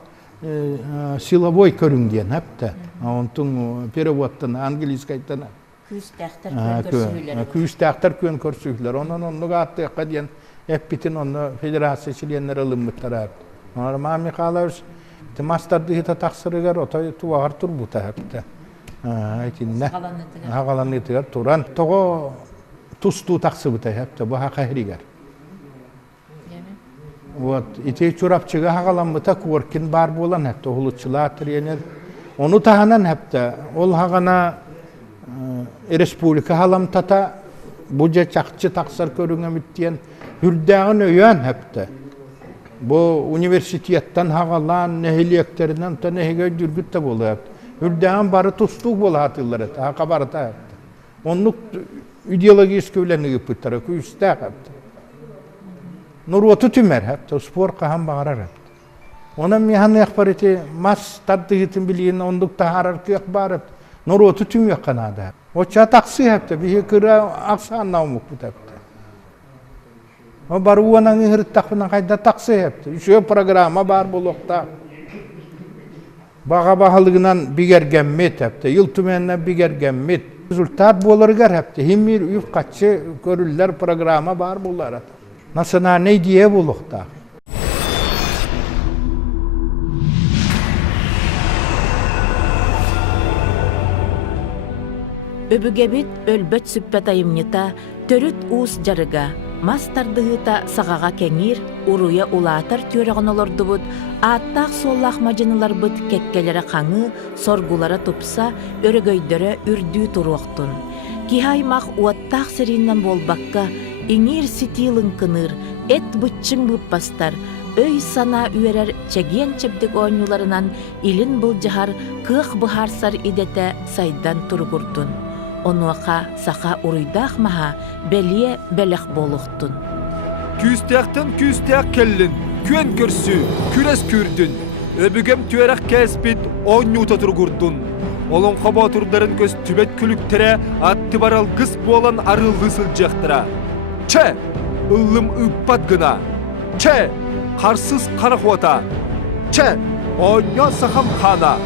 силовой körün diyen hep de. Onun переводтан английскайдан küstahtar kön körsühler. Onun gattı qadiyan hep bitin onu federasiya çilenler alınmışlar hep. Normal Mikhailovich mastardı hita taksırıgar otay tuvar tur buta hep de. Aytinne. Hagalanıtıgar turan. Togo tustu taksı buta hep de bu hakahrigar. Вот, ite çorapçıga hagalanmıta korkin bar bolan hep de hulutçılar trener. Onu tahanan hep de ol hagana respublika halamtata buca çakçı taksar körüne mittiyen hürdağın öyen hep de. Bu üniversitetten hagalan nehliyekterinden ta nehige dürgüt de bolu hep. Hürdağın barı tustuk bol hatırlar hep. Haka barıta hep de. Onluk ideologiysk övlerini gıpıttara küyüste hep de. Nurwatu tümer hep, spor kaham bağırar hep. Ona mihan yakbariti mas tadı hitin biliyin ondukta harar ki yakbar hep. Nurwatu tüm yakanadı hep. O çataksi hep de bir kıra aksan namuk bu hep de. O baruvanan hırt takfına kayda taksi hep de. Şu programa bar bulukta. Bağa bahalığından biger gemmet hepte, yıl tümeninden biger gemmet. Rezultat bolarıgar hepte. Himmir üf kaçı görüller programa var bunlara. Nasıl ne diye bulukta? Öbügebit ölböt süppet ayımnyıta, törüt uus jarıga, mas tardığıta sağağa kengir, uruya ulatar törağın olordubut, attaq sollaq macınılar bıt kekkelere kanı, sorgulara tupsa, örgöydöre ürdüğü turuqtun. Kihaymaq uattaq serinden bolbakka, iňir sitilin kınır, et bıtçın bıppastar, öy sana üerer çegen çepdik oynularından ilin bıljahar, kıaq bıharsar idete saydan turgurdun. Onuaqa saqa uruydaq maha beliye belek boluqtun. Küstekten küstek kellin, kuen körsü, küres kürdün. Öbügem tüerek kespit, on yuta turgurdun. Olon qabaturdарын köz tübet külüktere, attı baral gıs bolan arılgı sılcaktıra. Çe, ıllım ıppat gına. Çe, karsız karakvata. Çe, onya sakam kana.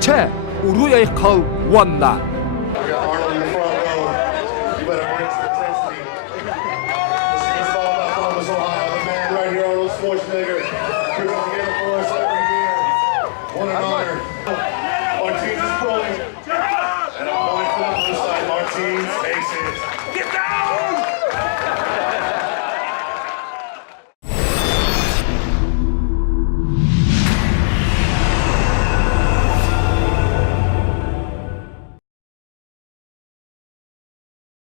Çe, uruy aykal wanna. Schwarzenegger, put it together for us every year. What an honor.